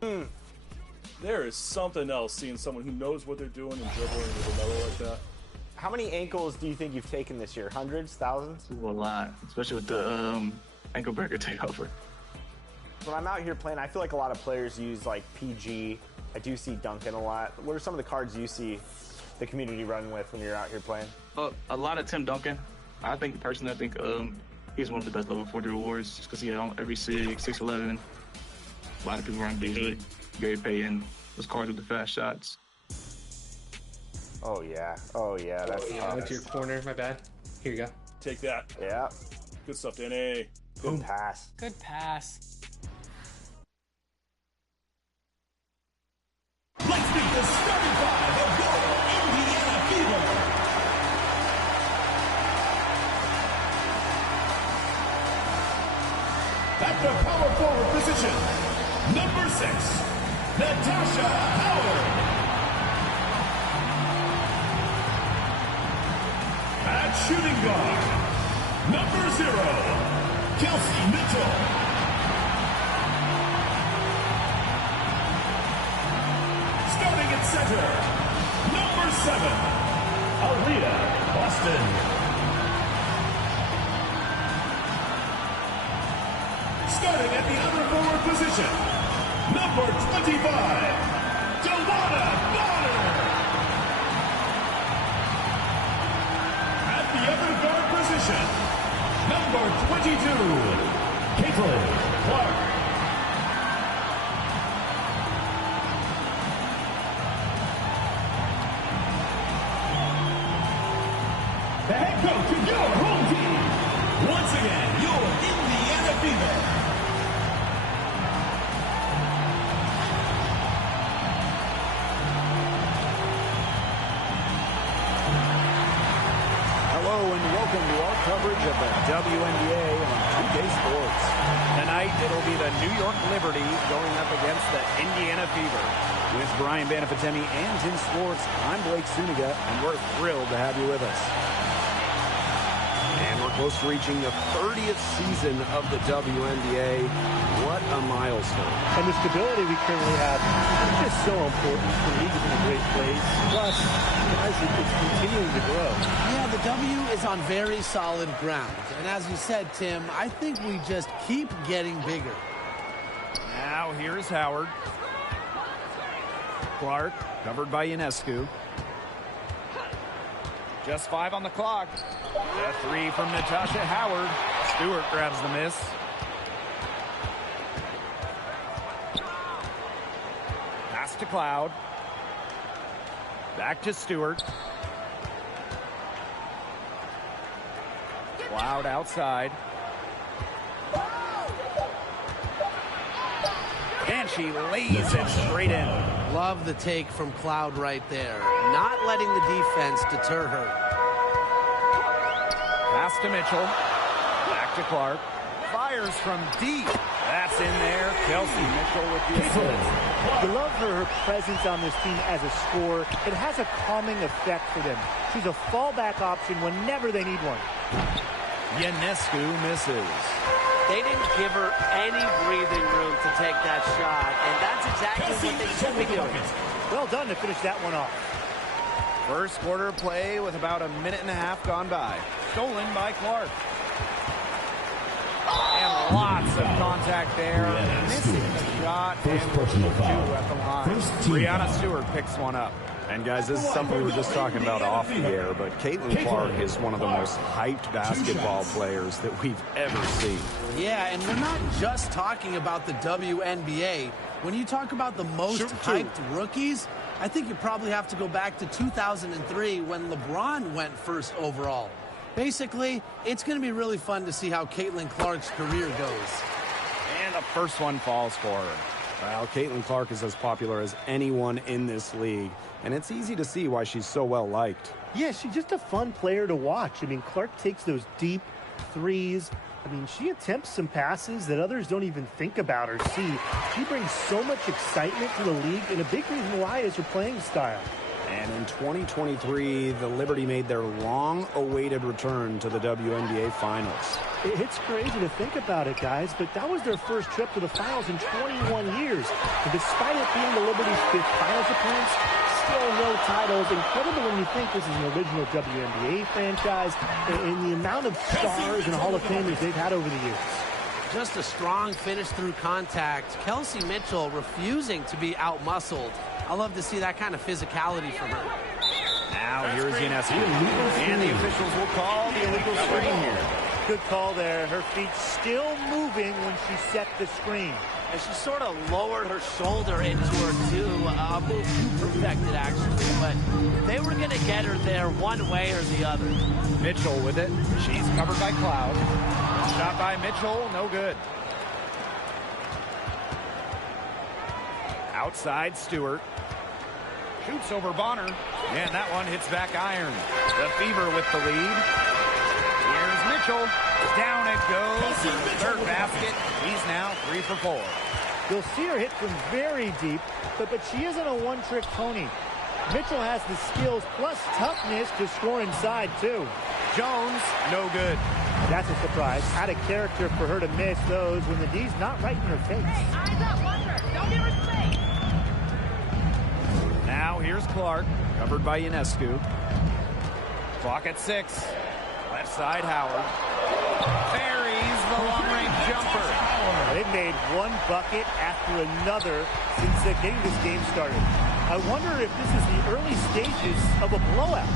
There is something else seeing someone who knows what they're doing and dribbling with a medal like that. How many ankles do you think you've taken this year? Hundreds? Thousands? Ooh, a lot, especially with the ankle breaker takeover. When I'm out here playing, I feel like a lot of players use like PG. I do see Duncan a lot. What are some of the cards you see the community running with when you're out here playing? A lot of Tim Duncan. I think he's one of the best level 40 rewards just because he had every 6'11". A lot of people run usually. Gary Payton, those cards with the fast shots. Oh yeah, that's went to your corner, my bad. Here you go. Take that. Yeah. Good stuff, Danny. Good pass. Good pass. Let's meet the starting five of your Indiana Fever. At the power forward position, number 6, Natasha Howard. At shooting guard, number 0, Kelsey Mitchell. Starting at center, number 7, Aaliyah Boston. Starting at the other forward position, number 25, Wnba. At the other guard position, number 22, Caitlin Clark. The head coach of your home team, once again, your Indiana Fever. Coverage of the WNBA on 2K Sports. Tonight, it'll be the New York Liberty going up against the Indiana Fever. With Brian Banafitemi and Tim Sports, I'm Blake Suniga, and we're thrilled to have you with us. And we're close to reaching the 30th season of the WNBA. What a milestone. And the stability we currently have is just so important. The league is in a great place. Plus, guys, it's continuing to grow. Yeah, the W is on very solid ground. And as you said, Tim, I think we just keep getting bigger. Now here's Howard. Clark, covered by Ionescu. Just 5 on the clock. A 3 from Natasha Howard. Stewart grabs the miss. Pass to Cloud. Back to Stewart. Cloud outside. And she lays it straight in. Love the take from Cloud right there. Not letting the defense deter her. Pass to Mitchell. Back to Clark. Fires from deep. That's in there. Kelsey Mitchell with the assist. You love her presence on this team as a scorer. It has a calming effect for them. She's a fallback option whenever they need one. Ionescu misses. They didn't give her any breathing room to take that shot, and that's exactly what they should be doing. Well done to finish that one off. First quarter play with about a minute and a half gone by. Stolen by Clark. And lots of contact there. Missing the shot. First personal foul. At the line. Brianna Stewart picks one up. And guys, this is something we were just talking about off the air, but Caitlin Clark is one of the most hyped basketball players that we've ever seen. Yeah, and we're not just talking about the WNBA. When you talk about the most hyped rookies, I think you probably have to go back to 2003 when LeBron went first overall. Basically, it's going to be really fun to see how Caitlin Clark's career goes. And the first one falls for her. Well, Caitlin Clark is as popular as anyone in this league, and it's easy to see why she's so well liked. Yeah, she's just a fun player to watch. I mean, Clark takes those deep threes. I mean, she attempts some passes that others don't even think about or see. She brings so much excitement to the league, and a big reason why is her playing style. And in 2023, the Liberty made their long-awaited return to the WNBA Finals. It's crazy to think about it, guys, but that was their first trip to the finals in 21 years. And despite it being the Liberty's 5th finals appearance, still no titles. Incredible when you think this is an original WNBA franchise and the amount of stars and Hall of Famers they've had over the years. Just a strong finish through contact. Kelsey Mitchell refusing to be out-muscled. I love to see that kind of physicality from her. Now here's Ionescu. And the officials will call the illegal screen here. Good call there. Her feet still moving when she set the screen. And she sort of lowered her shoulder into her, too. A move too perfected, actually. But they were going to get her there one way or the other. Mitchell with it. She's covered by Cloud. Shot by Mitchell. No good. Outside, Stewart. Shoots over Bonner. And that one hits back iron. The Fever with the lead. Here's Mitchell. Down it goes. Third basket. He's now 3 for 4. You'll see her hit from very deep, but she isn't a one-trick pony. Mitchell has the skills plus toughness to score inside, too. Jones, no good. That's a surprise. Out of character for her to miss those when the D's not right in her face. Hey, eyes up, wonder. Don't give her space. Now here's Clark, covered by Ionescu. Clock at 6. Left side, Howard. Buries the long-range jumper. They've made one bucket after another since getting this game started. I wonder if this is the early stages of a blowout.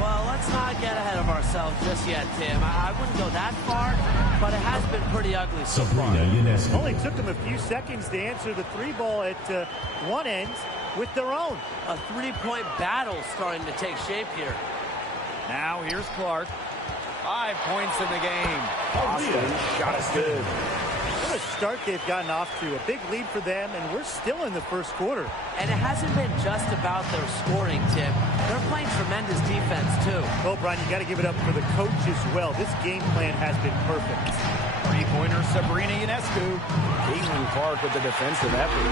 Well, let's not get ahead of ourselves just yet, Tim. I wouldn't go that far, but it has been pretty ugly so far. Only took them a few seconds to answer the 3-ball at one end with their own. A 3-point battle starting to take shape here. Now here's Clark. 5 points in the game. Austin, shot is good. What a start they've gotten off to. A big lead for them, and we're still in the first quarter. And it hasn't been just about their scoring, Tim. They're playing tremendous defense, too. Well, Brian, you got to give it up for the coach as well. This game plan has been perfect. 3-pointer Sabrina Ionescu. Caitlin Clark with the defensive effort.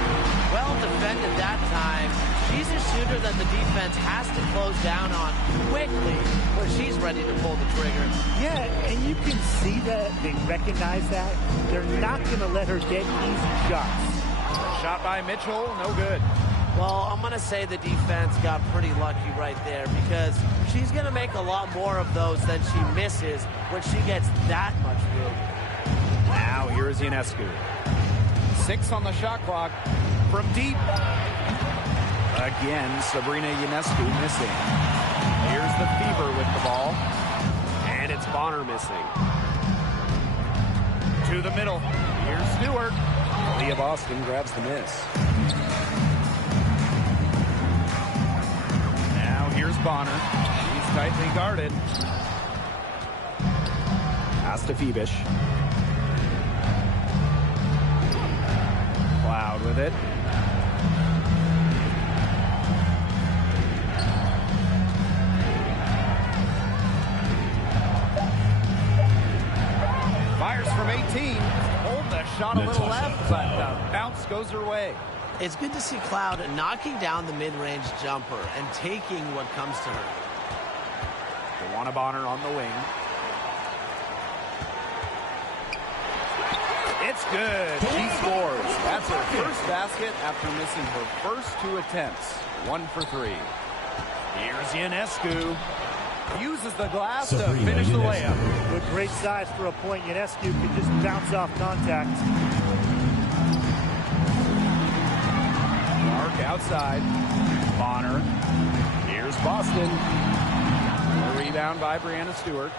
Well defended that time. She's a shooter that the defense has to close down on quickly when she's ready to pull the trigger. Yeah, and you can see that. They recognize that. They're not going to let her get easy shots. Shot by Mitchell, no good. Well, I'm going to say the defense got pretty lucky right there because she's going to make a lot more of those than she misses when she gets that much room. Now here's Ionescu. 6 on the shot clock from deep. Again, Sabrina Ionescu missing. Here's the Fever with the ball. And it's Bonner missing. To the middle. Here's Stewart. Leah Boston grabs the miss. Now here's Bonner. He's tightly guarded. Pass to Phoebish. Cloud with it. Fires from 18. Hold the shot a little left, but the bounce goes her way. It's good to see Cloud knocking down the mid-range jumper and taking what comes to her. DeWanna Bonner on the wing. It's good. She scores. That's her first basket after missing her first 2 attempts. 1 for 3. Here's Ionescu. Uses the glass to finish the layup. With great size for a point, Ionescu could just bounce off contact. Mark outside. Bonner. Here's Boston. A rebound by Brianna Stewart.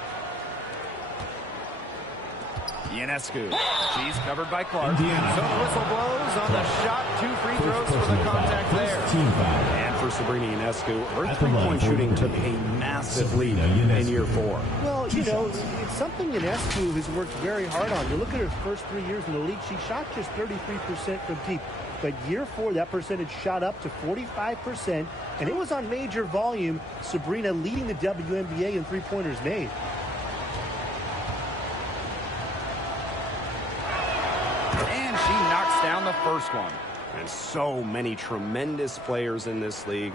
Ionescu. She's covered by Clark. So the whistle blows on the shot. 2 free throws for the contact there. And for Sabrina Ionescu, her 3-point shooting took a massive lead in year 4. Well, you know, it's something Ionescu has worked very hard on. You look at her first 3 years in the league, she shot just 33% from deep. But year 4, that percentage shot up to 45%, and it was on major volume. Sabrina leading the WNBA in 3-pointers made. Down the first one. And so many tremendous players in this league.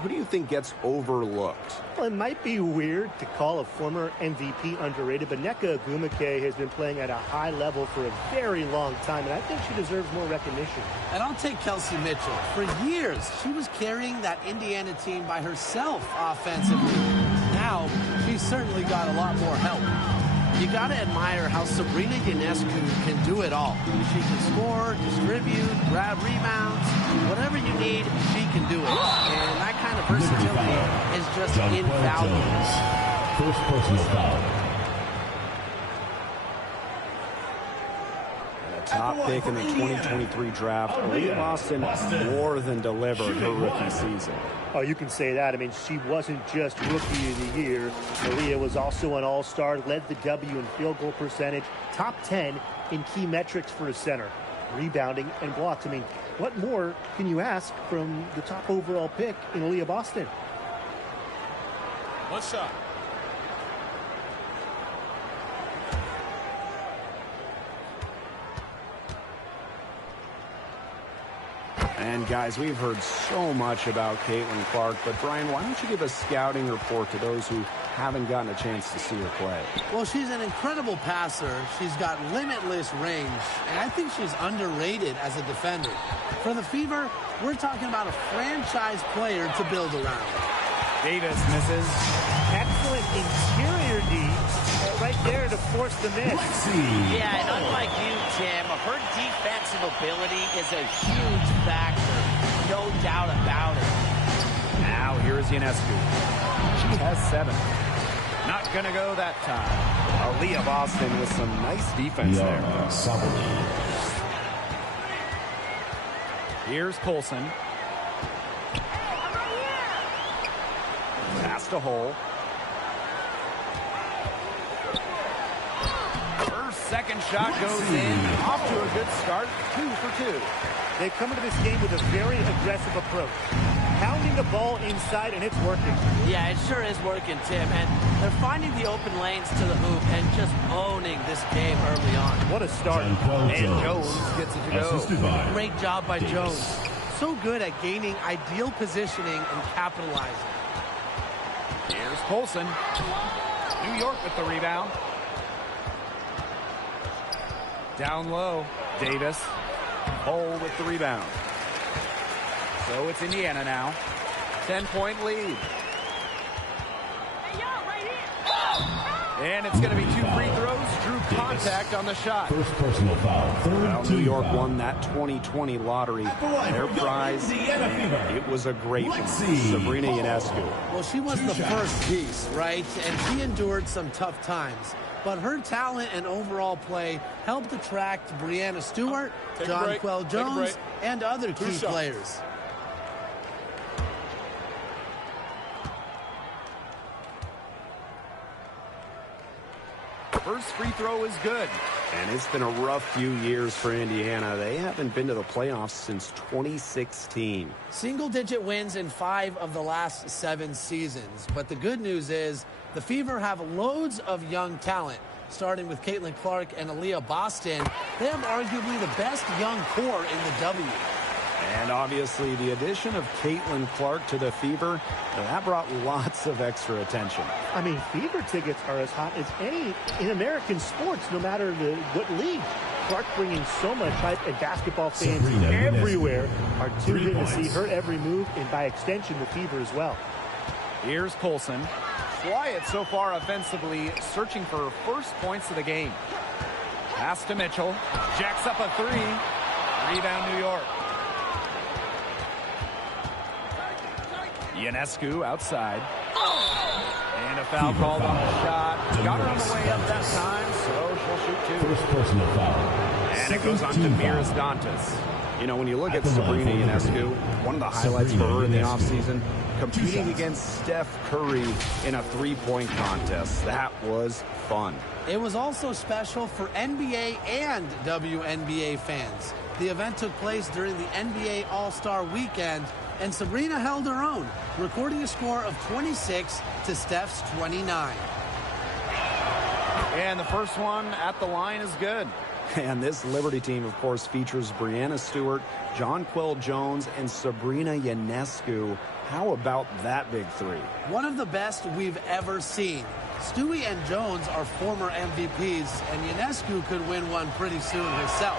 who do you think gets overlooked? Well, it might be weird to call a former MVP underrated, but Nneka Ogwumike has been playing at a high level for a very long time, and I think she deserves more recognition. And I'll take Kelsey Mitchell. For years, she was carrying that Indiana team by herself offensively. Now, she's certainly got a lot more help. You got to admire how Sabrina Ionescu can do it all. She can score, distribute, grab rebounds, whatever you need, she can do it. And that kind of versatility is just invaluable. First personal foul. Top pick in the 2023 draft, Aaliyah Boston more than delivered her rookie season. Oh, you can say that. I mean, she wasn't just Rookie of the Year. Aaliyah was also an all-star, led the W in field goal percentage, top 10 in key metrics for a center, rebounding and blocks. I mean, what more can you ask from the top overall pick in Aaliyah Boston? One shot. And guys, we've heard so much about Caitlin Clark, but Brian, why don't you give a scouting report to those who haven't gotten a chance to see her play? Well, she's an incredible passer. She's got limitless range, and I think she's underrated as a defender. For the Fever, we're talking about a franchise player to build around. Davis misses. Excellent interior D right there to force the miss. Yeah, and unlike you, Tim, her defensive ability is a huge factor. No doubt about it. Now here's Ionescu. She has 7. Not going to go that time. Aaliyah Boston with some nice defense there. Here's Colson. Pass to Hole. Her second shot goes in. Off to a good start. 2 for 2. They've come into this game with a very aggressive approach. Pounding the ball inside, and it's working. Yeah, it sure is working, Tim. And they're finding the open lanes to the hoop and just owning this game early on. What a start. And Jones gets it to go. Great job by Jones. So good at gaining ideal positioning and capitalizing. Here's Colson. New York with the rebound. Down low. Davis. Hole with the rebound. So it's Indiana now. 10-point lead. And it's going to be 2 free throws. Drew contact on the shot. First personal foul. Well, New York won that 2020 lottery. Their prize, it was a great one. Sabrina Ionescu. Well, she was the first piece, right? And she endured some tough times. But her talent and overall play helped attract Breanna Stewart, Jonquel Jones, and other key players. First free throw is good. And it's been a rough few years for Indiana. They haven't been to the playoffs since 2016. Single-digit wins in 5 of the last 7 seasons. But the good news is the Fever have loads of young talent. Starting with Caitlin Clark and Aaliyah Boston, they have arguably the best young core in the W. And obviously the addition of Caitlin Clark to the Fever, that brought lots of extra attention. I mean, Fever tickets are as hot as any in American sports, no matter what league. Clark bringing so much hype, and basketball fans everywhere are tuned in to see her every move, and by extension, the Fever as well. Here's Colson. Quiet so far offensively, searching for her first points of the game. Pass to Mitchell. Jacks up a 3. Rebound New York. Ionescu outside. And a foul called on the shot. Got her on the way up that time, so she'll shoot 2. First personal foul. And it goes on to Miras Dantas. You know, when you look at Sabrina Ionescu, one of the highlights for her in the offseason, competing against Steph Curry in a 3-point contest. That was fun. It was also special for NBA and WNBA fans. The event took place during the NBA All-Star Weekend, and Sabrina held her own, recording a score of 26 to Steph's 29. And the first one at the line is good. And this Liberty team, of course, features Breanna Stewart, Jonquel Jones, and Sabrina Ionescu. How about that big three? One of the best we've ever seen. Stewie and Jones are former MVPs, and Ionescu could win one pretty soon herself.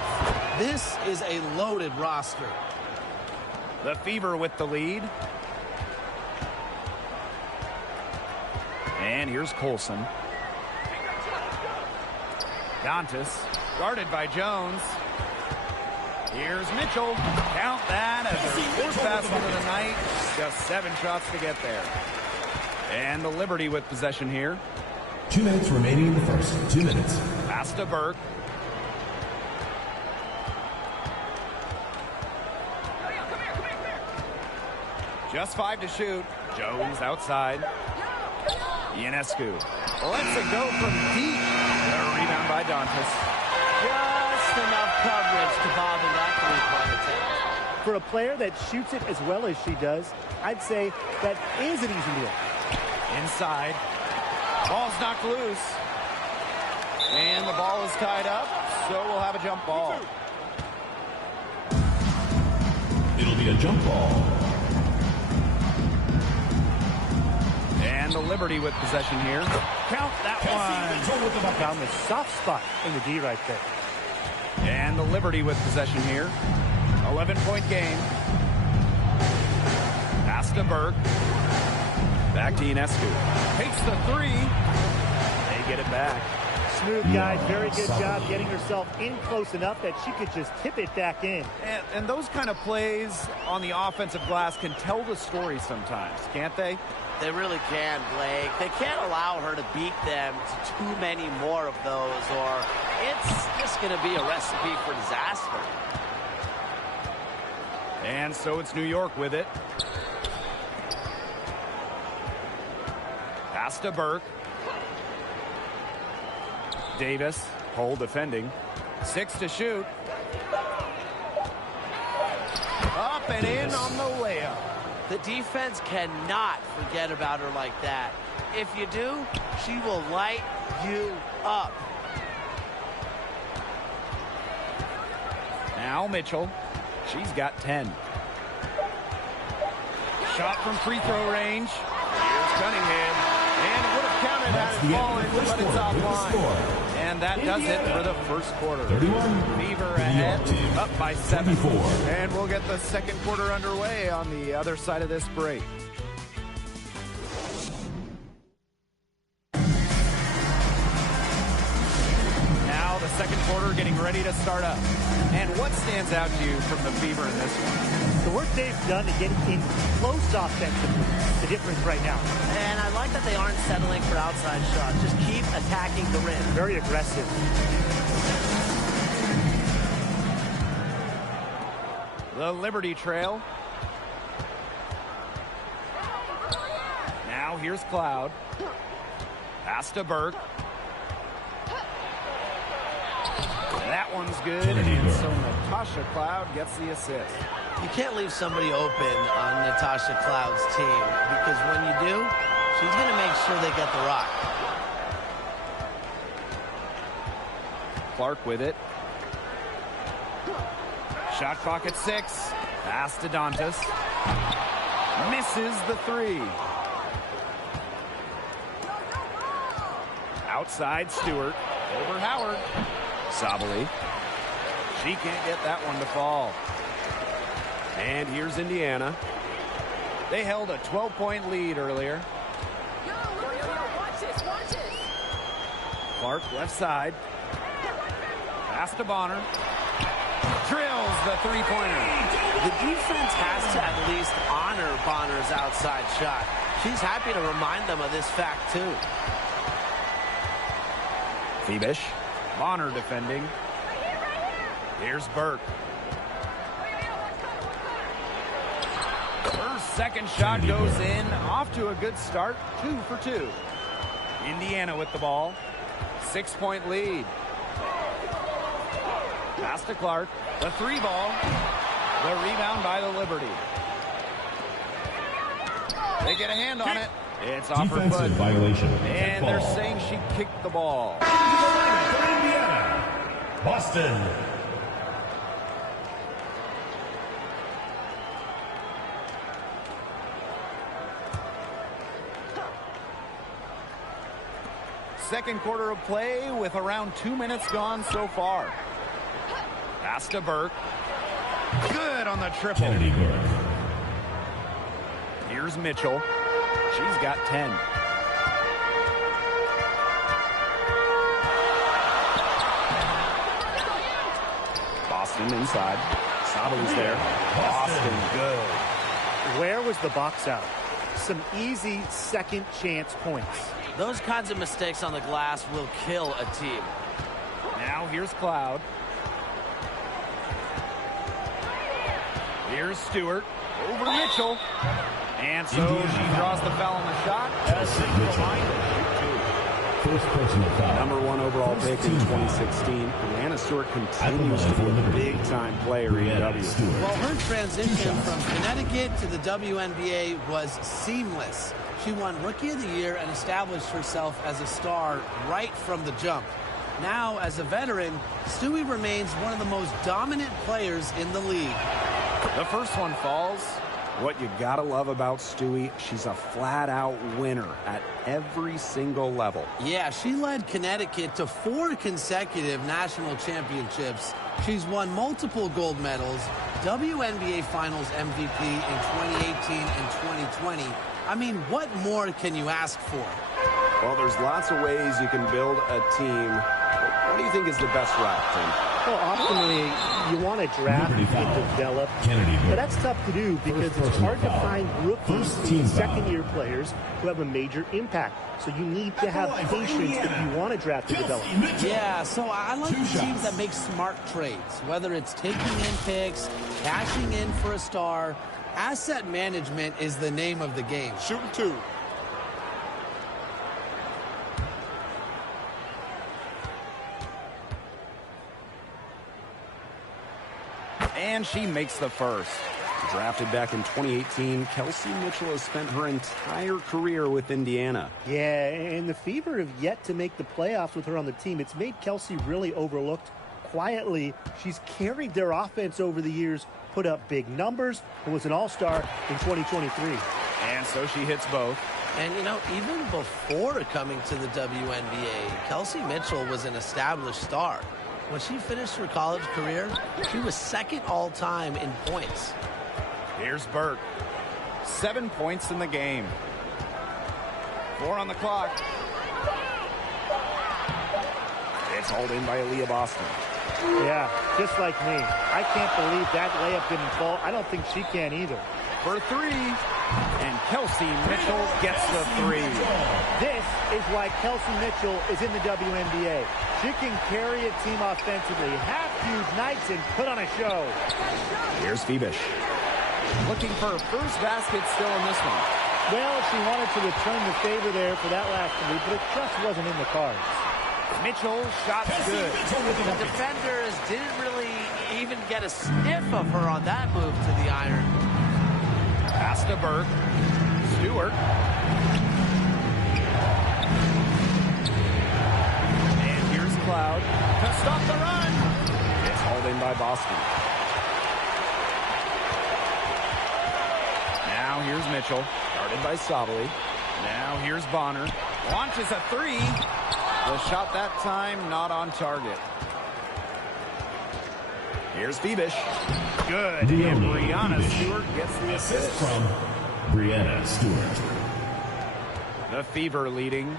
This is a loaded roster. The Fever with the lead. And here's Colson. Dantas, guarded by Jones. Here's Mitchell. Count that as their fourth basket of the night. Just 7 shots to get there. And the Liberty with possession here. 2 minutes remaining in the first. 2 minutes. Pass to Burke. Just 5 to shoot. Jones outside. Ionescu lets it go from deep. A rebound by Dantas. Just enough coverage to bother that three-point attempt. For a player that shoots it as well as she does, I'd say that is an easy deal. Inside. Ball's knocked loose. And the ball is tied up, so we'll have a jump ball. It'll be a jump ball. And the Liberty with possession here. Count that one. Found the soft spot in the D right there. And the Liberty with possession here. 11-point game. Pass to Burke. Back to Ionescu. Takes the three. They get it back. Smooth guys, very good job getting herself in close enough that she could just tip it back in. And those kind of plays on the offensive glass can tell the story sometimes, can't they? They really can, Blake. They can't allow her to beat them to too many more of those, or it's just going to be a recipe for disaster. And so it's New York with it. Pass to Burke. Davis, Hole defending. 6 to shoot. Up and in on the layup. The defense cannot forget about her like that. If you do, she will light you up. Now Mitchell. She's got 10. Shot from free throw range. Here's Cunningham. And it would have counted had it fallen, but it's offline. And that does it for the first quarter. 31. Fever ahead, up by 7. 24. And we'll get the second quarter underway on the other side of this break. Now the second quarter getting ready to start up. And what stands out to you from the Fever in this one? The work they've done to get in close offensively, the difference right now. And I like that they aren't settling for outside shots. Just keep attacking the rim. Very aggressive. The Liberty trail. Now here's Cloud. Pass to Burke. That one's good, and so Natasha Cloud gets the assist. You can't leave somebody open on Natasha Cloud's team, because when you do, she's going to make sure they get the rock. Clark with it. Shot clock at 6. Pass to Dantas. Misses the 3. Outside Stewart. Over Howard. Sabali. She can't get that one to fall. And here's Indiana. They held a 12-point lead earlier. Watch this. Clark left side. Pass to Bonner. Drills the three-pointer. The defense has to at least honor Bonner's outside shot. She's happy to remind them of this fact, too. Phoebish. Bonner defending. Here's Burke. Her second shot goes in. Off to a good start. 2 for 2. Indiana with the ball. 6-point lead. Pass to Clark. The 3 ball. The rebound by the Liberty. They get a hand on it. It's off her foot. Violation. And they're saying she kicked the ball. Indiana. Boston. second quarter of play with around 2 minutes gone so far. Pass to Burke. Good on the triple. Kennedy Burke. Here's Mitchell. She's got 10. Boston inside. Saba's there. Boston, good. Where was the box out? Some easy second chance points. Those kinds of mistakes on the glass will kill a team. Now here's Cloud. Here's Stewart. Over Mitchell. And so she draws the foul on the shot. First personal foul. Number 1 overall pick in 2016. Brianna Stewart continues to be a big-time player in W. Well, her transition from Connecticut to the WNBA was seamless. She won Rookie of the Year and established herself as a star right from the jump. Now, as a veteran, Stewie remains one of the most dominant players in the league. The first one falls. What you gotta love about Stewie, she's a flat-out winner at every single level. Yeah, she led Connecticut to 4 consecutive national championships. She's won multiple gold medals, WNBA Finals MVP in 2018 and 2020. I mean, what more can you ask for? Well, there's lots of ways you can build a team. What do you think is the best route, Tim? Well, optimally, you want to draft and develop, but that's tough to do because it's hard to find rookies and second-year players who have a major impact. So you need to have patience if you want to draft and develop. Yeah, so I like the teams that make smart trades, whether it's taking in picks, cashing in for a star. Asset management is the name of the game. Shooting 2. And she makes the first. Drafted back in 2018, Kelsey Mitchell has spent her entire career with Indiana. Yeah, and the Fever have yet to make the playoffs with her on the team. It's made Kelsey really overlooked. Quietly, she's carried their offense over the years, put up big numbers, and was an all-star in 2023. And so she hits both. And, you know, even before coming to the WNBA, Kelsey Mitchell was an established star. When she finished her college career, she was second all-time in points. Here's Burke. 7 points in the game. 4 on the clock. It's hauled in by Aaliyah Boston. Yeah, just like me. I can't believe that layup didn't fall. I don't think she can either. For 3. And Kelsey Mitchell gets the 3. This is why Kelsey Mitchell is in the WNBA. She can carry a team offensively, have huge nights, and put on a show. Here's Phoebish. Looking for her first basket still in this one. Well, she wanted to return the favor there for that last 3, but it just wasn't in the cards. Mitchell, shot's good. The defenders didn't really even get a sniff of her on that move to the iron. Pass to Burke. Stewart. And here's Cloud to stop the run. It's hauled in by Boston. Now here's Mitchell. Guarded by Sabali. Now here's Bonner. Launches a 3. The shot that time not on target. Here's Phoebish. Good. And Brianna Stewart gets the assist. From Brianna Stewart. The Fever leading.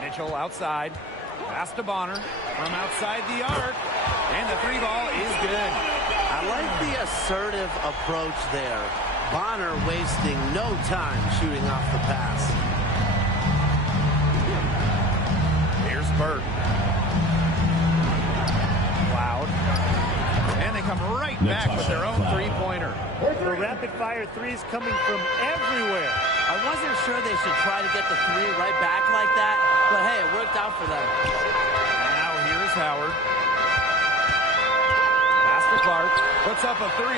Mitchell outside. Pass to Bonner from outside the arc. And the 3 ball is good. I like the assertive approach there. Bonner wasting no time shooting off the pass. Here's Burke. Cloud. And they come right back with their own 3-pointer. The rapid-fire 3s coming from everywhere. I wasn't sure they should try to get the 3 right back like that, but hey, it worked out for them. Now here's Howard. Pass to Clark. Puts up a 3.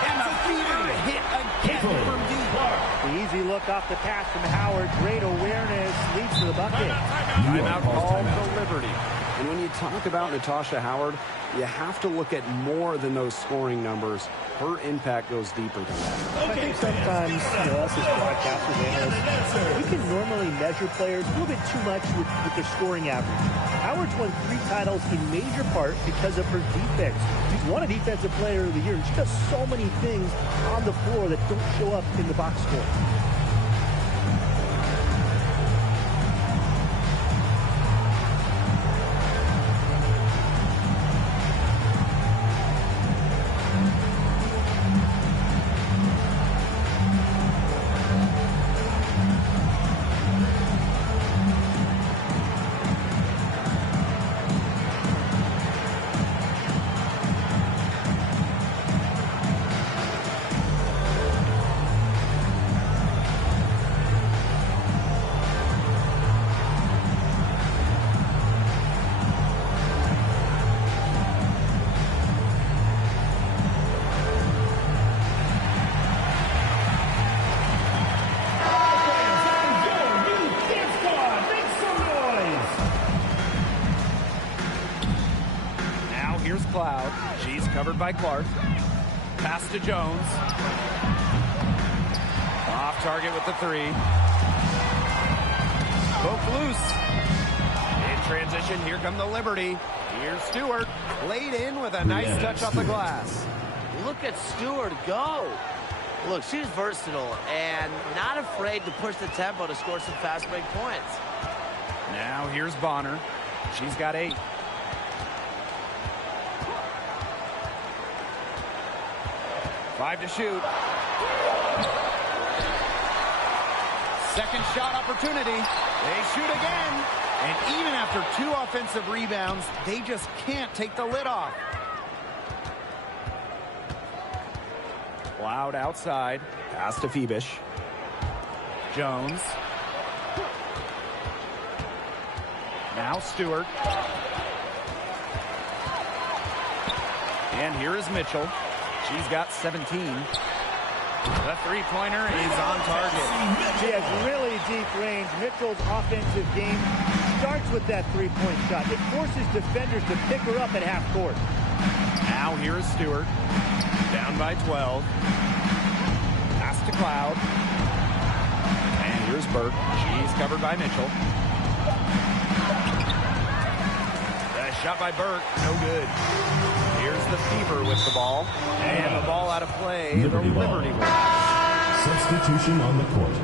And the Fever hit again from deep. The easy look off the pass from Howard. Great awareness. Leads to the bucket. Timeout called the Liberty. And when you talk about Natasha Howard, you have to look at more than those scoring numbers. Her impact goes deeper than that. I think sometimes, us as broadcasters, analysts, we can normally measure players a little bit too much with their scoring average. Howard's won 3 titles in major part because of her defense. She's won a Defensive Player of the Year, and she does so many things on the floor that don't show up in the box score. Cloud. She's covered by Clark. Pass to Jones. Off target with the 3. Poke loose. In transition, here come the Liberty. Here's Stewart. Laid in with a nice touch off the glass. Look at Stewart go. Look, she's versatile and not afraid to push the tempo to score some fast break points. Now here's Bonner. She's got 8. Five to shoot. Second shot opportunity. They shoot again. And even after 2 offensive rebounds, they just can't take the lid off. Cloud outside. Pass to Phoebish. Jones. Now Stewart. And here is Mitchell. She's got 17. The three-pointer is on target. She has really deep range. Mitchell's offensive game starts with that three-point shot. It forces defenders to pick her up at half court. Now here is Stewart. Down by 12. Pass to Cloud. And here's Burke. She's covered by Mitchell. The shot by Burke, no good. Here's the Fever with the ball. And the ball out of play. Liberty the Liberty ball. ball. Substitution on the court.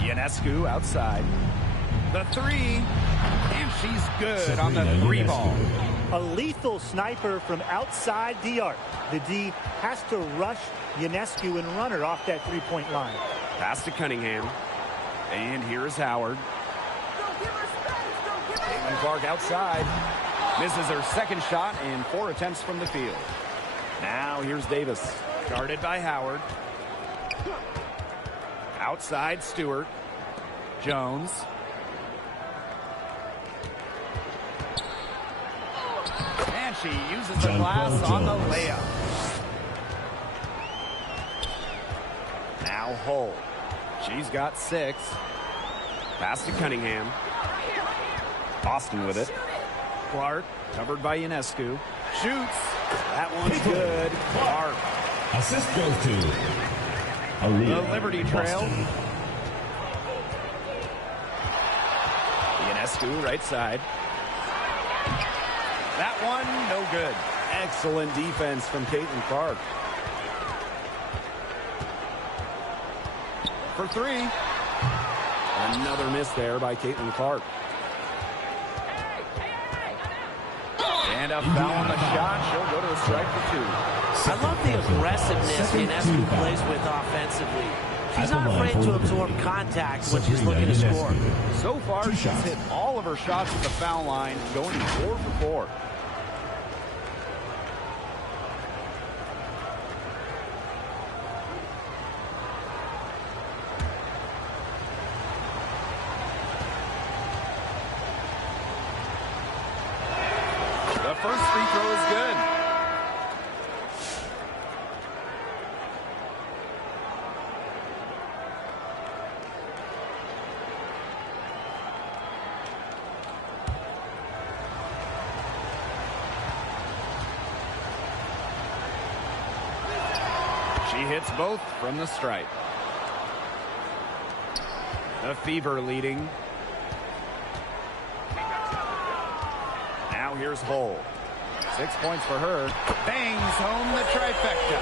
Ionescu outside. The 3. And she's good on the 3 ball. A lethal sniper from outside the arc. The D has to rush Ionescu and run her off that three-point line. Pass to Cunningham. And here is Howard. Caitlin Clark outside. Misses her second shot in 4 attempts from the field. Now here's Davis. Guarded by Howard. Outside Stewart. Jones. And she uses the glass on the layup. Now Hull. She's got 6. Pass to Cunningham. Austin with it. Clark, covered by Ionescu. Shoots. That one's good. Clark. Assist goes to the Liberty trail. Ionescu, right side. That one, no good. Excellent defense from Caitlin Clark. For 3. Another miss there by Caitlin Clark. And a foul on the shot. She'll go to a strike for 2. I love the aggressiveness Ionescu plays with offensively. She's not afraid to absorb contact when she's looking to score. So far, she's hit all of her shots at the foul line, going 4 for 4. The first free throw is good. She hits both from the stripe. The Fever leading. Now here's Hull. 6 points for her. Bangs home the trifecta.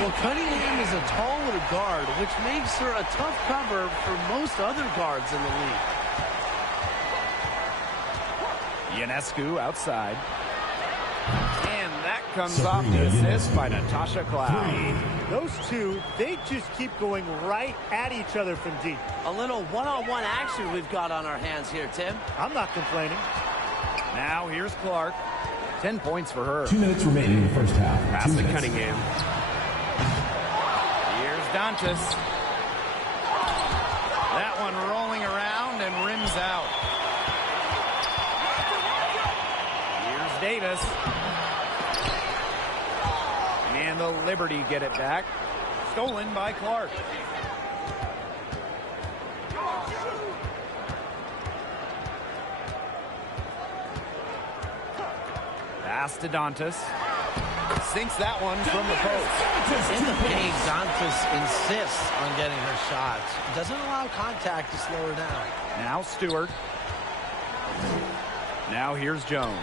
Well, Cunningham is a taller guard, which makes her a tough cover for most other guards in the league. Ionescu outside. And that comes off the assist by Natasha Cloud. Those two, they just keep going right at each other from deep. A little one-on-one action we've got on our hands here, Tim. I'm not complaining. Now here's Clark. 10 points for her. 2 minutes remaining in the first half. Pass to Cunningham. Here's Dantas. That one rolling around and rims out. Here's Davis. And the Liberty get it back. Stolen by Clark. Pass to Dantas. Sinks that one from the post. In the paint, Dantas insists on getting her shots. Doesn't allow contact to slow her down. Now Stewart. Now here's Jones.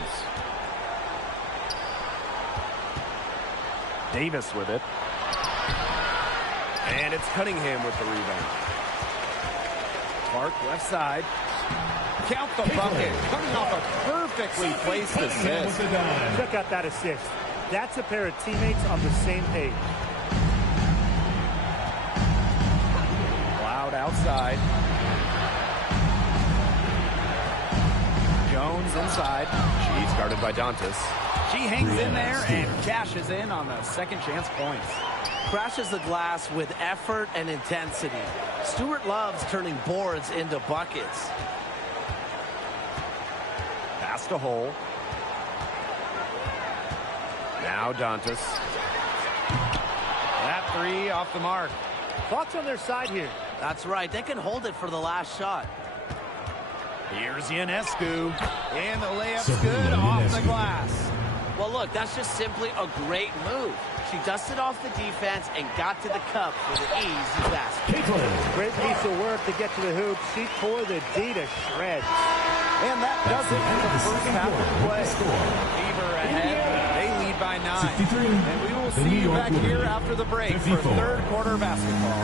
Davis with it. And it's Cunningham with the rebound. Clark left side. Count the bucket. Coming off a perfectly placed assist. Check out that assist. That's a pair of teammates on the same page. Cloud outside. Jones inside. She's guarded by Dantas. She hangs in there and cashes in on the second chance points. Crashes the glass with effort and intensity. Stewart loves turning boards into buckets. Pass to Hull. Now Dantas. That three off the mark. Bucks on their side here. That's right. They can hold it for the last shot. Here's Ionescu. And the layup's good off the glass. Well, look, that's just simply a great move. She dusted off the defense and got to the cup for the easy basket. Great piece of work to get to the hoop. She tore the D to shreds. And that does it for the first half of play. Fever ahead. They lead by 9. And we will see you back here after the break for third quarter basketball.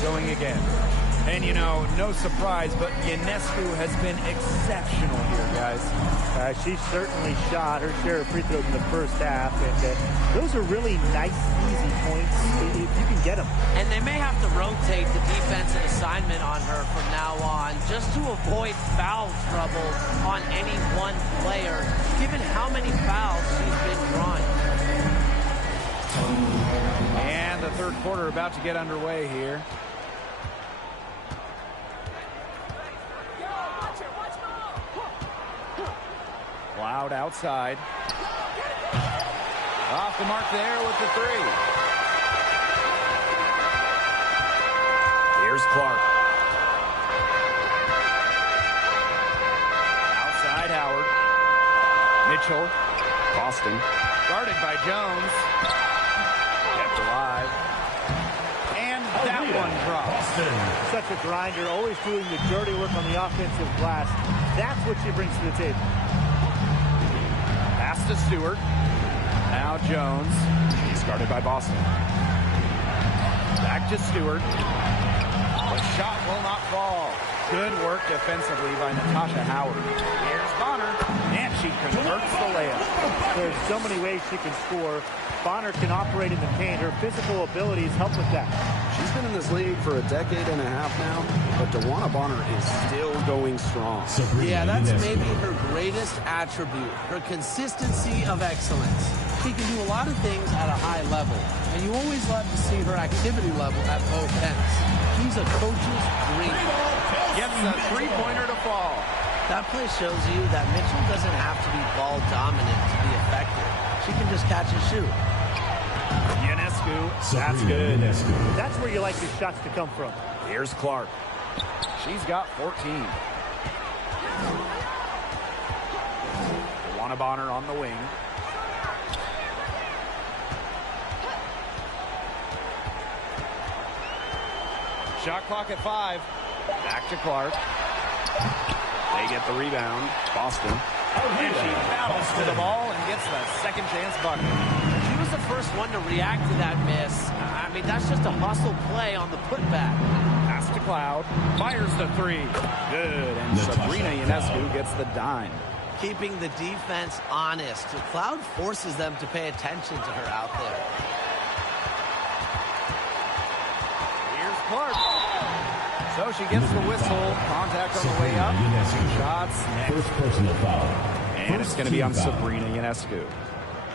Going again. And, you know, no surprise, but Ionescu has been exceptional here, guys. She certainly shot her share of free throws in the first half, and those are really nice, easy points if you can get them. And they may have to rotate the defensive assignment on her from now on just to avoid foul trouble on any one player, given how many fouls she's been drawing. And the third quarter about to get underway here. Cloud outside. Off the mark there with the three. Here's Clark. Outside Howard. Mitchell. Boston. Guarded by Jones. Kept alive. And that one drops. Such a grinder, always doing the dirty work on the offensive glass. That's what she brings to the table. Pass to Stewart. Now Jones. He's guarded by Boston. Back to Stewart. But shot will not fall. Good work defensively by Natasha Howard. Here's Bonner, and she converts the layup. There's so many ways she can score. Bonner can operate in the paint. Her physical abilities help with that. She's been in this league for a decade and a half now, but DeWanna Bonner is still going strong. Yeah, that's maybe her greatest attribute, her consistency of excellence. She can do a lot of things at a high level, and you always love to see her activity level at both ends. She's a coach's dream. Gets a three-pointer to fall. That play shows you that Mitchell doesn't have to be ball dominant to be effective. She can just catch and shoot. Ionescu, that's good. That's where you like your shots to come from. Here's Clark. She's got 14. DeWanna Bonner on the wing. Shot clock at 5. Back to Clark. They get the rebound. Boston. And she bounces to the ball and gets the second chance bucket. She was the first one to react to that miss. I mean, that's just a hustle play on the putback. Pass to Cloud. Fires the 3. Good. And Sabrina Ionescu gets the dime. Keeping the defense honest. Cloud forces them to pay attention to her out there. Here's Clark. So she gets the whistle. Contact on the way up. Shots next. First personal foul. And it's going to be on Sabrina Ionescu.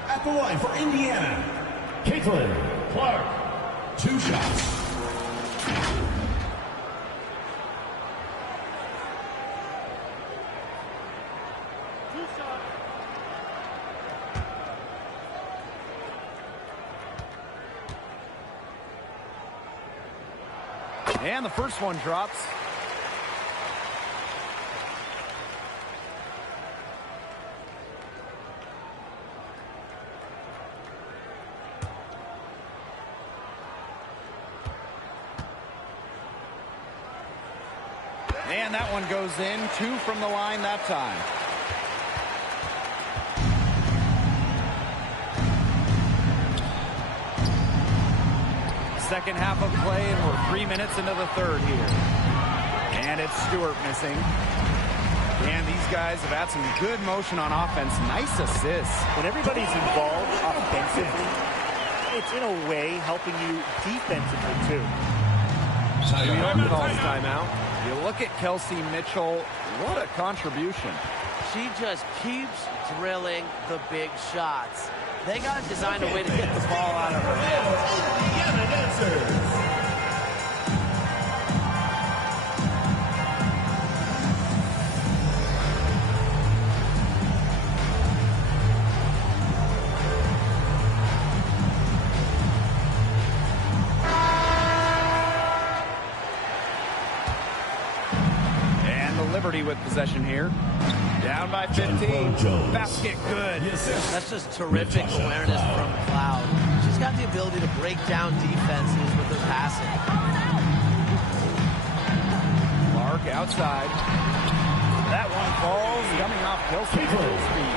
At the line for Indiana, Caitlin Clark. 2 shots. And the first one drops. And that one goes in. 2 from the line that time. Second half of play, and we're 3 minutes into the third here. And it's Stewart missing. And these guys have had some good motion on offense. Nice assists. When everybody's involved offensively, it's in a way helping you defensively too. Timeout. You look at Kelsey Mitchell. What a contribution. She just keeps drilling the big shots. They got to design a way to get the ball out of her hands. And the Liberty with possession here. Down by 15. Basket good. That's just terrific awareness from Cloud. She's got the ability to break down defenses with her passing. Clark outside. That one falls, coming off Kelsey's full speed.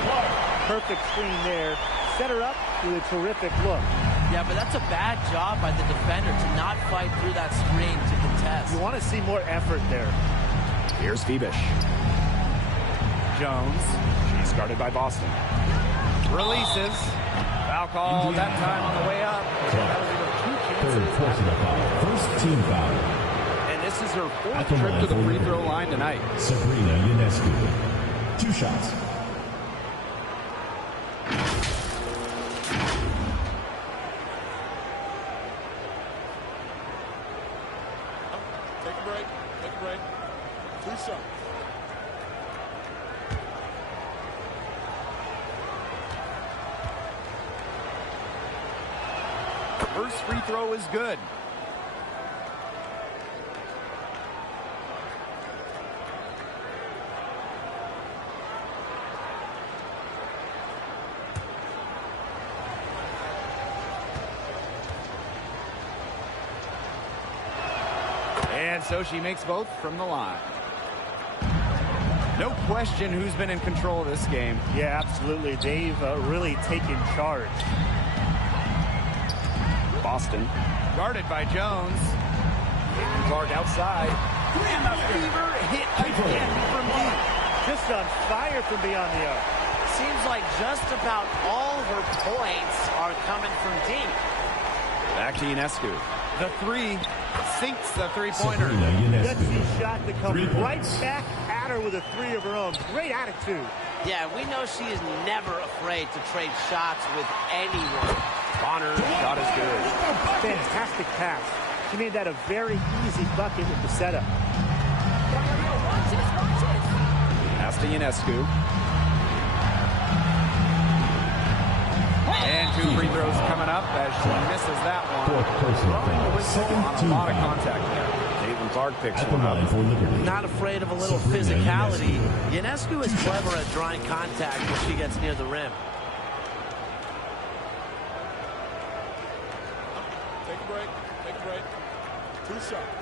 Perfect screen there. Set her up with a terrific look. Yeah, but that's a bad job by the defender to not fight through that screen to contest. You want to see more effort there. Here's Phoebish. Jones. She's guarded by Boston. Releases. Foul call that time on the way up. Third personal foul. First team foul. And this is her 4th trip to the free throw line tonight. Sabrina Ionescu. 2 shots. Take a break. Take a break. 2 shots. First free throw is good. And so she makes both from the line. No question who's been in control of this game. Yeah, absolutely. They've really taken charge. Boston. Guarded by Jones. Clark outside. And the Fever hit again from deep. Just on fire from beyond the arc. Seems like just about all her points are coming from deep. Back to Ionescu. The three sinks the three-pointer. Gutsy shot to come right back at her with a three of her own. Great attitude. Yeah, we know she is never afraid to trade shots with anyone. Bonner, shot is good. Fantastic pass. She made that a very easy bucket with the setup. Pass to Ionescu. And 2 free throws coming up as she misses that one. Throwing the whistle on a lot of contact there. Caitlin Clark picks one up. Not afraid of a little physicality. Ionescu is clever at drawing contact when she gets near the rim. Take a break. Take a break. 2 shots.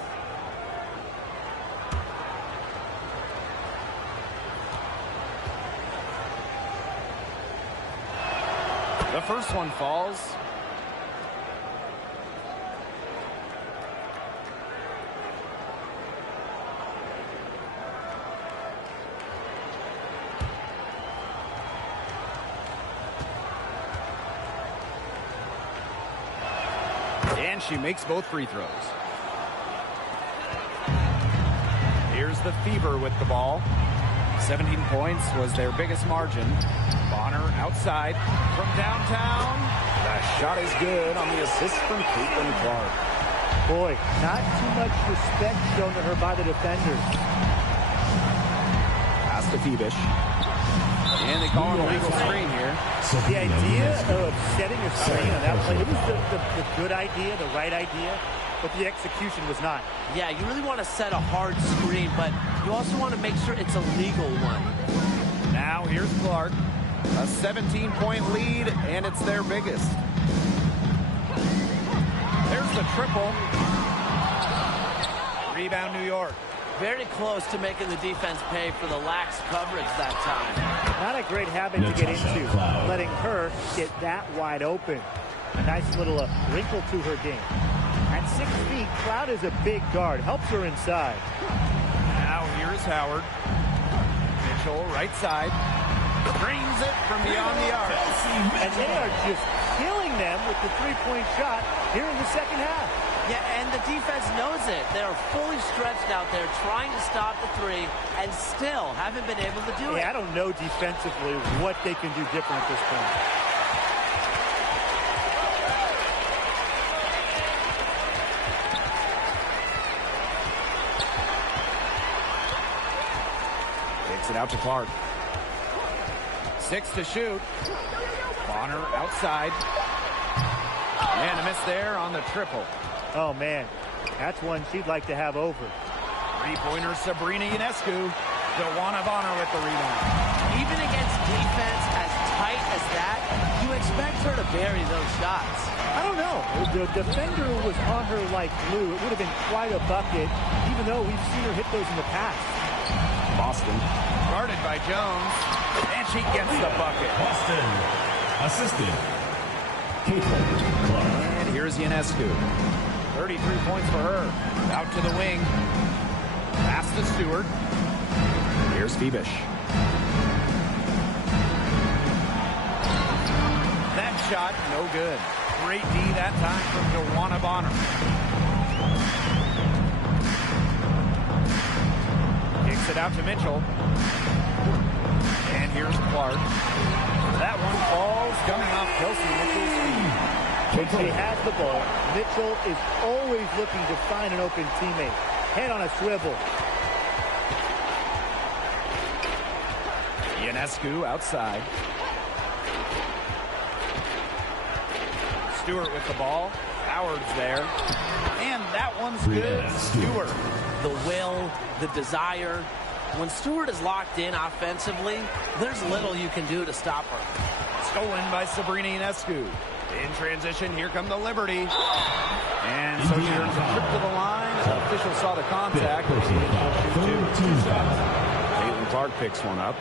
The first one falls. And she makes both free throws. Here's the Fever with the ball. 17 points was their biggest margin. Bonner outside from downtown. The shot is good on the assist from Caitlin Clark. Boy, not too much respect shown to her by the defenders. Pass to Phoebish. And they call it a legal screen here. The idea of setting a screen on that play, it was the good idea, the right idea, but the execution was not. Yeah, you really want to set a hard screen, but you also want to make sure it's a legal one. Now here's Clark. A 17-point lead, and it's their biggest. There's the triple. Rebound, New York. Very close to making the defense pay for the lax coverage that time. Not a great habit to get into, letting her get that wide open. A nice little wrinkle to her game. At 6 feet, Cloud is a big guard. Helps her inside. Now here's Howard. Mitchell, right side. Brings it from beyond the arc. And they are just killing them with the three-point shot here in the second half. Yeah, and the defense knows it. They're fully stretched out there trying to stop the three and still haven't been able to do it. I don't know defensively what they can do different at this point. Takes it out to Clark. 6 to shoot. Bonner outside. And a miss there on the triple. Oh, man. That's one she'd like to have over. Three-pointer Sabrina Ionescu. Wnba Bonner with the rebound. Even against defense as tight as that, you expect her to bury those shots. I don't know. The defender was on her like glue. It would have been quite a bucket, even though we've seen her hit those in the past. Boston. Guarded by Jones. And she gets the bucket. Boston. Assisted. Caitlin Clark. And here's Ionescu. 33 points for her. Out to the wing. Pass to Stewart. Here's Phoebish. That shot, no good. Great D that time from Wnba Bonner. Kicks it out to Mitchell. And here's Clark. That one falls coming off Kelsey Mitchell's feet. When she has the ball, Mitchell is always looking to find an open teammate. Head on a swivel. Ionescu outside. Stewart with the ball. Howard's there. And that one's good. Stewart. The will, the desire. When Stewart is locked in offensively, there's little you can do to stop her. Stolen by Sabrina Ionescu. In transition, here come the Liberty. And so she earns a trip to the line. The official saw the contact. Caitlin Clark picks one up.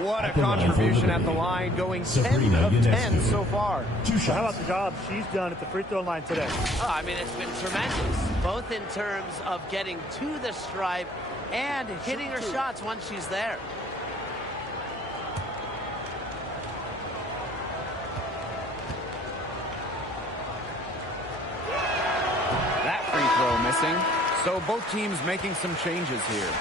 What a contribution at the line, going 10 of 10 so far. So how about the job she's done at the free throw line today? Oh, I mean, it's been tremendous, both in terms of getting to the stripe and hitting her shots once she's there. That free throw missing. So both teams making some changes here.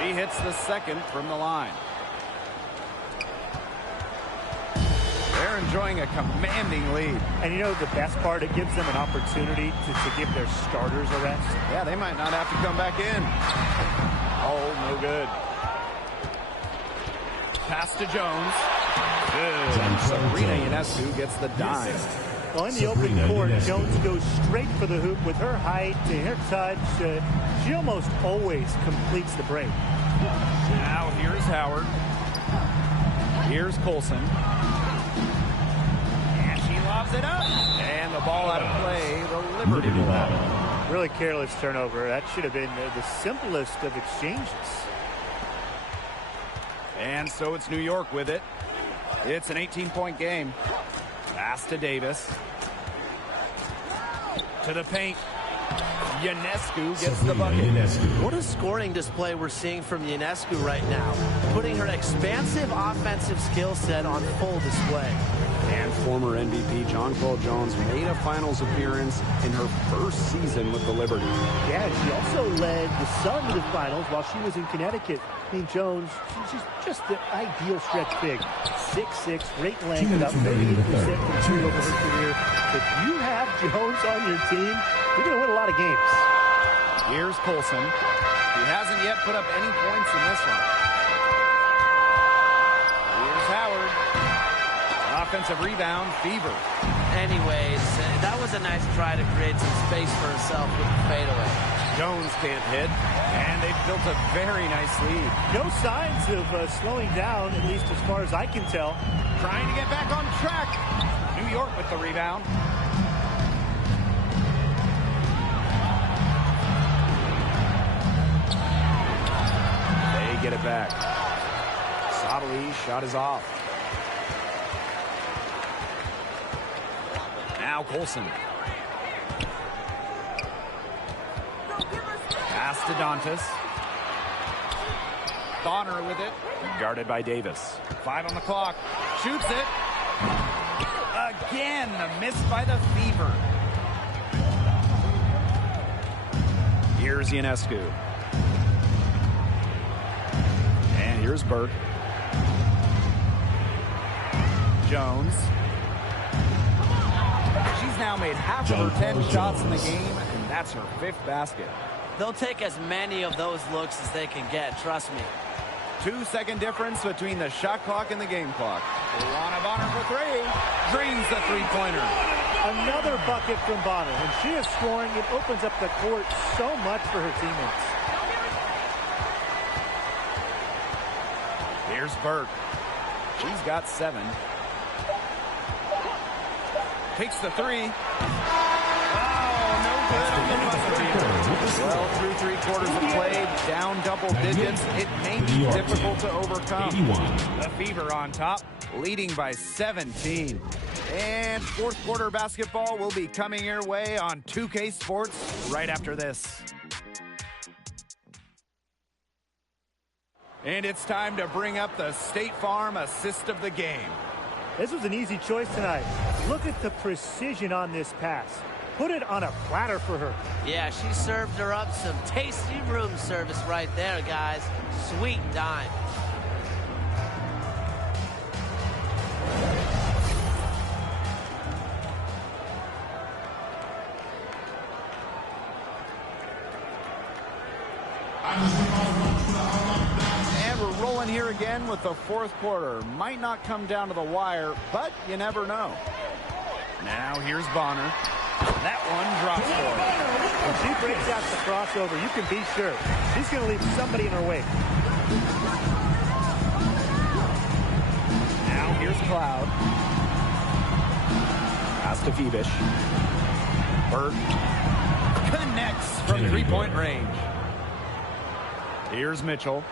She hits the second from the line. They're enjoying a commanding lead. And you know the best part, it gives them an opportunity to give their starters a rest. Yeah, they might not have to come back in. Oh, no good. Pass to Jones. Good. Sabrina Ionescu gets the dime. Well, in the open court, Jones goes straight for the hoop with her height and her touch. She almost always completes the break. Now here's Howard. Here's Colson. And she lobs it up. And the ball out of play. The Liberty ball. Really careless turnover. That should have been the simplest of exchanges. And so it's New York with it. It's an 18-point game. Pass to Davis. To the paint. Ionescu gets the bucket. What a scoring display we're seeing from Ionescu right now, putting her expansive offensive skill set on full display. And former MVP John Paul Jones made a finals appearance in her first season with the Liberty. Yeah, she also led the Sun to the finals while she was in Connecticut. I mean, Jones, she's just the ideal stretch big. 6'6", great length, about 38% from three over her career. If you have Jones on your team, you're going to win a lot of games. Here's Colson. He hasn't yet put up any points in this one. Here's Howard. Offensive rebound, Fever. Anyways, that was a nice try to create some space for herself with the fadeaway. Jones can't hit, and they've built a very nice lead. No signs of slowing down, at least as far as I can tell. Trying to get back on track. New York with the rebound. They get it back. Sabali shot is off. Now Colson. Pass to Dantas. Bonner with it. Guarded by Davis. 5 on the clock. Shoots it. Again, the miss by the Fever. Here's Ionescu. And here's Burke. Jones. She's now made half of her 10 shots in the game, and that's her 5th basket. They'll take as many of those looks as they can get, trust me. 2-second difference between the shot clock and the game clock. Luana Bonner for 3. Drains the three-pointer. Another bucket from Bonner. When she is scoring, it opens up the court so much for her teammates. Here's Burke. She's got 7. Takes the 3. Oh, no good on the buzzer beater. Well, through 3 quarters of play, down double digits, it may be difficult to overcome. The Fever on top, leading by 17. And 4th quarter basketball will be coming your way on 2K Sports right after this. And it's time to bring up the State Farm assist of the game. This was an easy choice tonight. Look at the precision on this pass. Put it on a platter for her. Yeah, she served her up some tasty room service right there, guys. Sweet dime. And we're rolling here again with the 4th quarter. Might not come down to the wire, but you never know. Now here's Bonner. That one drops for her. When she breaks out the crossover, you can be sure she's going to leave somebody in her wake. Cloud. Pass to Phoebish. Burt connects from three-point range. Here's Mitchell.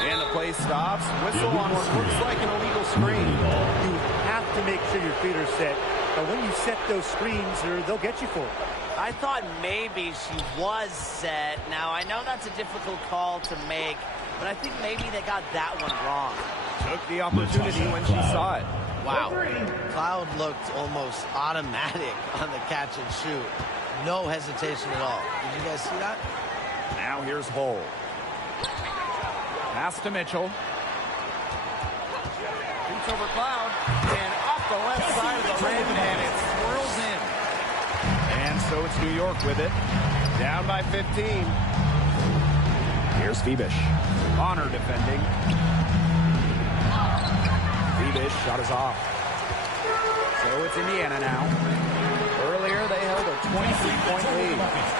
And the play stops. Whistle on what looks like an illegal screen. You have to make sure your feet are set. But when you set those screens, they'll get you for it. I thought maybe she was set. Now, I know that's a difficult call to make, but I think maybe they got that one wrong. Took the opportunity when she saw it. Wow. Cloud looked almost automatic on the catch and shoot. No hesitation at all. Did you guys see that? Now here's Hull. Pass to Mitchell. Shoots over Cloud. And off the left side of the rim, and it swirls in. And so it's New York with it. Down by 15. Here's Phoebish. Bonner defending. Phoebish shot is off. So it's Indiana now. Earlier, they held a 23-point lead.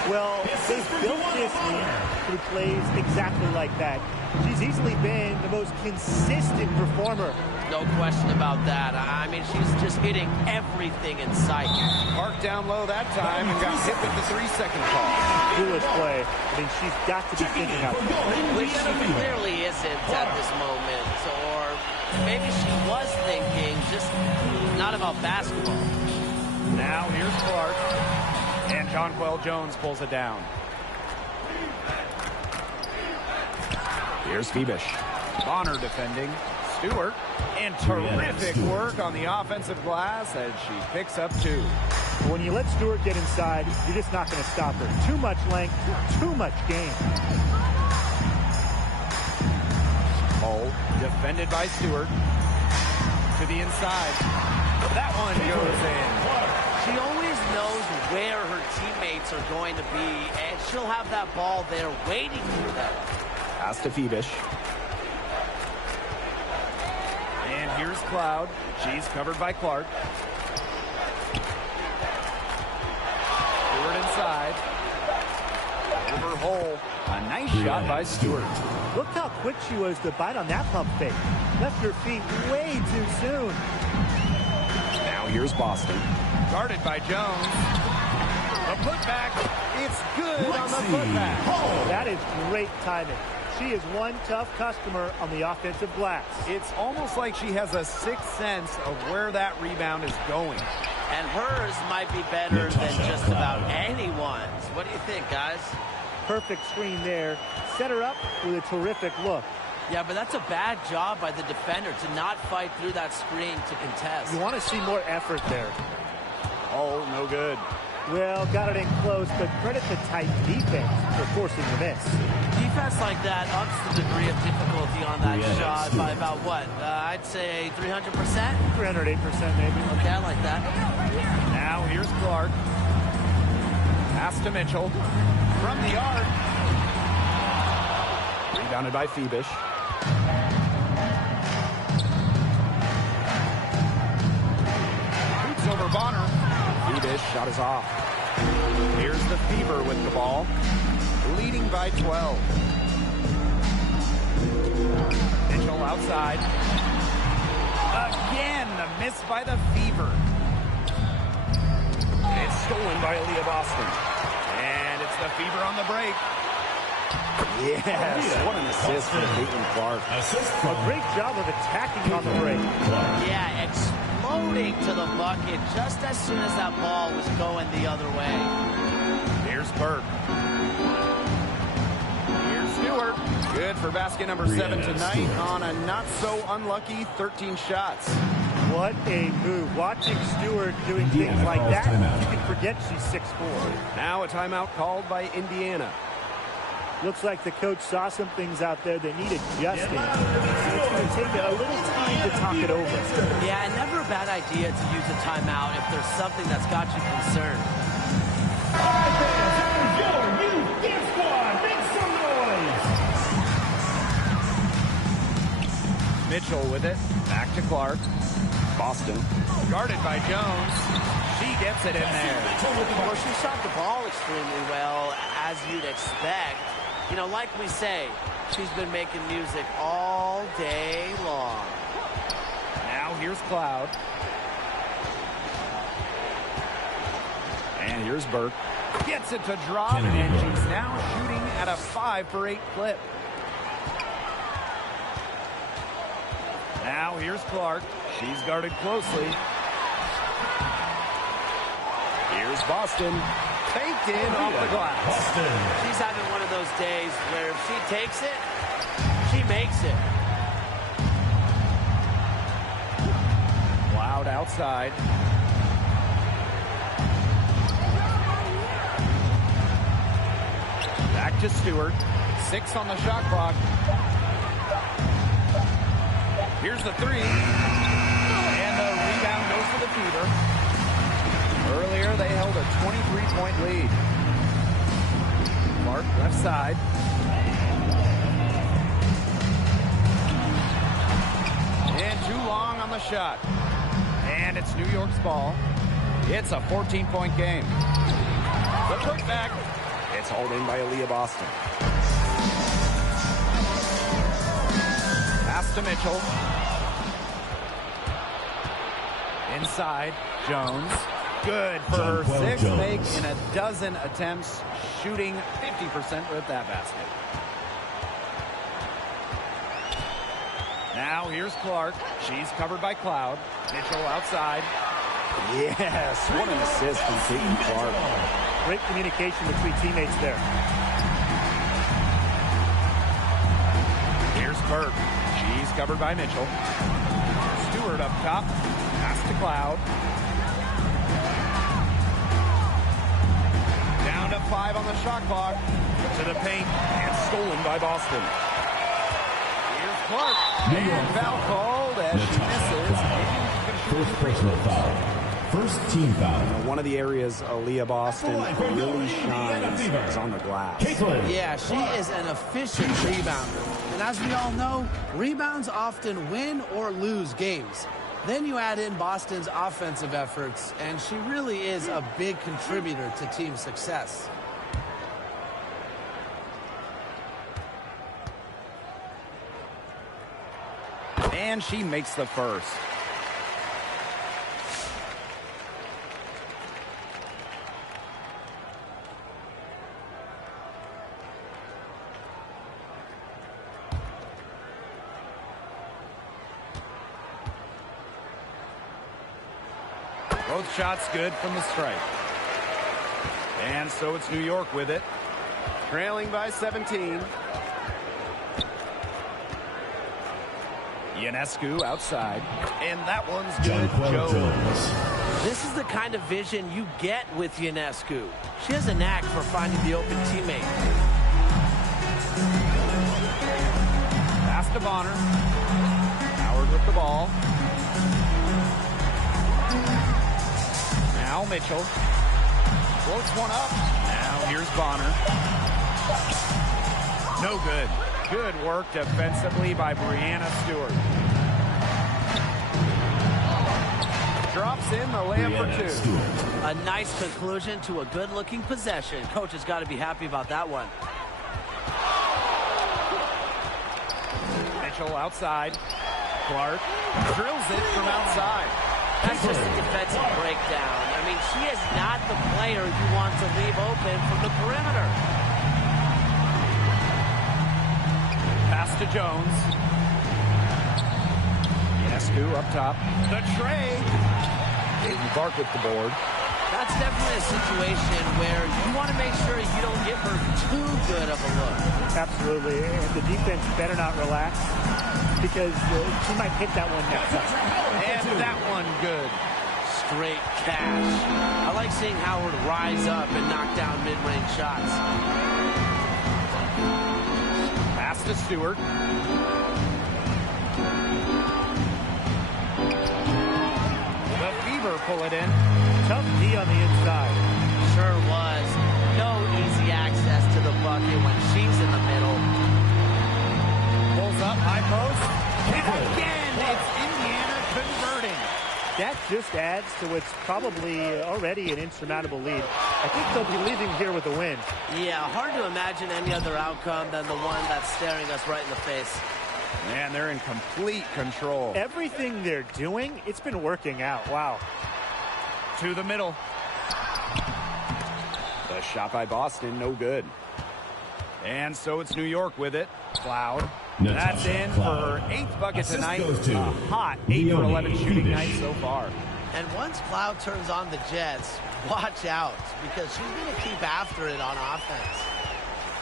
Well, they've built this league who plays exactly like that. She's easily been the most consistent performer. No question about that. I mean, she's just hitting everything in sight. Parked down low that time and got hit with the 3-second call. Foolish play. I mean, she's got to be thinking of it. Which she clearly isn't at this moment. Or maybe she was thinking, just not about basketball. Now here's Clark. And Jonquel Jones pulls it down. Here's Phoebish. Bonner defending. Stewart. And terrific work on the offensive glass as she picks up 2. When you let Stewart get inside, you're just not going to stop her. Too much length, too much game. Hull defended by Stewart. To the inside. That one goes in. She always knows where her teammates are going to be, and she'll have that ball there waiting for them. Pass to Phoebish. And here's Cloud. She's covered by Clark. Stewart inside. Over Hull. A nice shot by Stewart. Look how quick she was to bite on that pump fake. Left her feet way too soon. Now here's Boston. Guarded by Jones. A putback. It's good on the putback. That is great timing. She is one tough customer on the offensive glass. It's almost like she has a sixth sense of where that rebound is going. And hers might be better than just about anyone's. What do you think, guys? Perfect screen there. Set her up with a terrific look. Yeah, but that's a bad job by the defender to not fight through that screen to contest. You want to see more effort there. Oh, no good. Well, got it in close, but credit the tight defense for forcing the miss. Defense like that ups the degree of difficulty on that shot by about what? I'd say 300%? 308% maybe. Okay, I like that. Now here's Clark. Pass to Mitchell. From the arc. Rebounded by Phoebish. Boots over Bonner. Phoebish shot is off. Here's the Fever with the ball. Leading by 12. Mitchell outside. Again, the miss by the Fever. It's stolen by Aaliyah Boston. And it's the Fever on the break. Yes, what an assist for Caitlin Clark. A great job of attacking on the break. Yeah, exploding to the bucket just as soon as that ball was going the other way. Here's Burke. Here's Stewart. Good for basket number 7 tonight on a not-so-unlucky 13 shots. What a move. Watching Stewart doing things like that, you can forget she's 6'4". Now a timeout called by Indiana. Looks like the coach saw some things out there that need adjusting. It's going to take a little time to talk it over. Yeah, and never a bad idea to use a timeout if there's something that's got you concerned. All right, fans, here's your youth dance squad. Make some noise. Mitchell with it. Back to Clark. Boston. Guarded by Jones. She gets it in there. Well, she shot the ball extremely well, as you'd expect. You know, like we say, She's been making music all day long. Now here's Cloud. And here's Burke. Gets it to drop, and she's now shooting at a 5 for 8 clip. Now here's Clark. She's guarded closely. Here's Boston. Baked in off the glass. She's having one of those days where if she takes it, she makes it. Cloud outside. Back to Stewart. 6 on the shot clock. Here's the 3. And the rebound goes to the Fever. Earlier, they held a 23-point lead. Clark left side. And too long on the shot. And it's New York's ball. It's a 14-point game. The putback. It's hauled in by Aaliyah Boston. Pass to Mitchell. Inside, Jones. Good for her 6th make in a dozen attempts, shooting 50% with that basket. Now here's Clark. She's covered by Cloud. Mitchell outside. Yes, what an assist from Caitlin Clark. Great communication between teammates there. Here's Burke. She's covered by Mitchell. Stewart up top. Pass to Cloud. Down to 5 on the shot clock. To the paint and stolen by Boston. Here's Clark. And foul called as she misses. First personal foul. First team foul. One of the areas Aaliyah Boston really shines is on the glass. Yeah, she is an efficient rebounder. And as we all know, rebounds often win or lose games. Then you add in Boston's offensive efforts, and she really is a big contributor to team success. And she makes the first. Both shots good from the strike. And so it's New York with it. Trailing by 17. Ionescu outside. And that one's good. Jones. This is the kind of vision you get with Ionescu. She has a knack for finding the open teammate. Pass to Bonner. Howard with the ball. Now Mitchell. Floats one up. Now here's Bonner. No good. Good work defensively by Brianna Stewart. Drops in the layup for 2. A nice conclusion to a good-looking possession. Coach has got to be happy about that one. Mitchell outside. Clark drills it from outside. That's just a defensive breakdown. I mean, she is not the player you want to leave open from the perimeter. Pass to Jones. Ionescu up top. The tray. Aiden Clark with the board. That's definitely a situation where you want to make sure you don't give her too good of a look. Absolutely. And the defense better not relax because she might hit that one next time. And that one good. Straight cash. I like seeing Howard rise up and knock down mid-range shots. Pass to Stewart. The Fever pull it in. Tough D on the inside. Sure was. No easy access to the bucket when she's in the middle. Pulls up, high post. And again, it's Indiana converting. That just adds to what's probably already an insurmountable lead. I think they'll be leaving here with a win. Yeah, hard to imagine any other outcome than the one that's staring us right in the face. Man, they're in complete control. Everything they're doing, it's been working out. Wow. To the middle. The shot by Boston, no good. And so it's New York with it. Cloud. That's in for her 8th bucket tonight. A hot 8 for 11 shooting night so far. And once Cloud turns on the Jets, watch out, because she's going to keep after it on offense.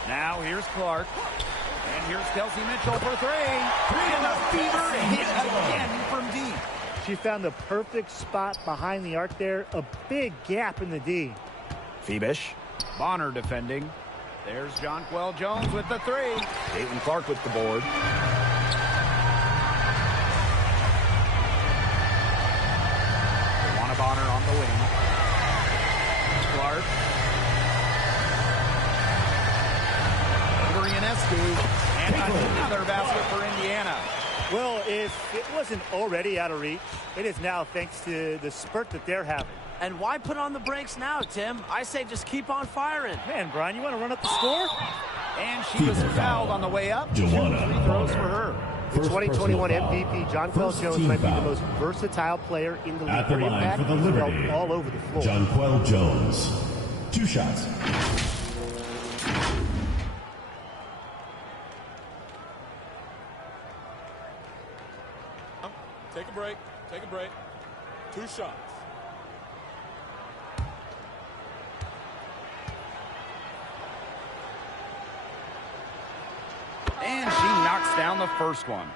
Now here's Clark. And here's Kelsey Mitchell for 3. And the Fever hit again from deep. She found the perfect spot behind the arc there. A big gap in the D. Phoebish. Bonner defending. There's Jonquel Jones with the 3. Caitlin Clark with the board. Luana Bonner on the wing. Clark. And another basket for Indiana. Well, if it wasn't already out of reach, it is now thanks to the spurt that they're having. And why put on the brakes now, Tim? I say just keep on firing. Man, Brian, you want to run up the score? And she was fouled on the way up. 2 free throws for her. The 2021 MVP, Jonquel Jones, might be the most versatile player in the league. At the line for the Liberty, all over the floor. Jonquel Jones. 2 shots. Take a break. Take a break. 2 shots. And she knocks down the first one.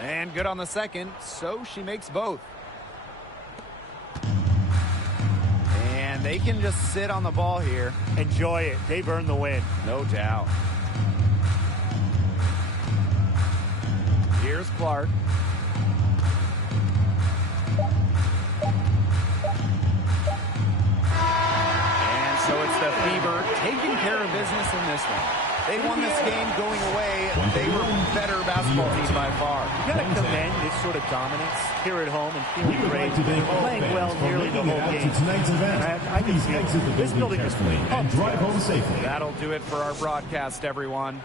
And good on the second, so she makes both. And they can just sit on the ball here. Enjoy it. They've earned the win. No doubt. Here's Clark. And so it's the Fever taking care of business in this one. They won this game going away. They were better basketball team by far. You got to commend this sort of dominance here at home and feeling great. Playing well nearly the whole game. I can see this building is and drive home safely. That'll do it for our broadcast, everyone.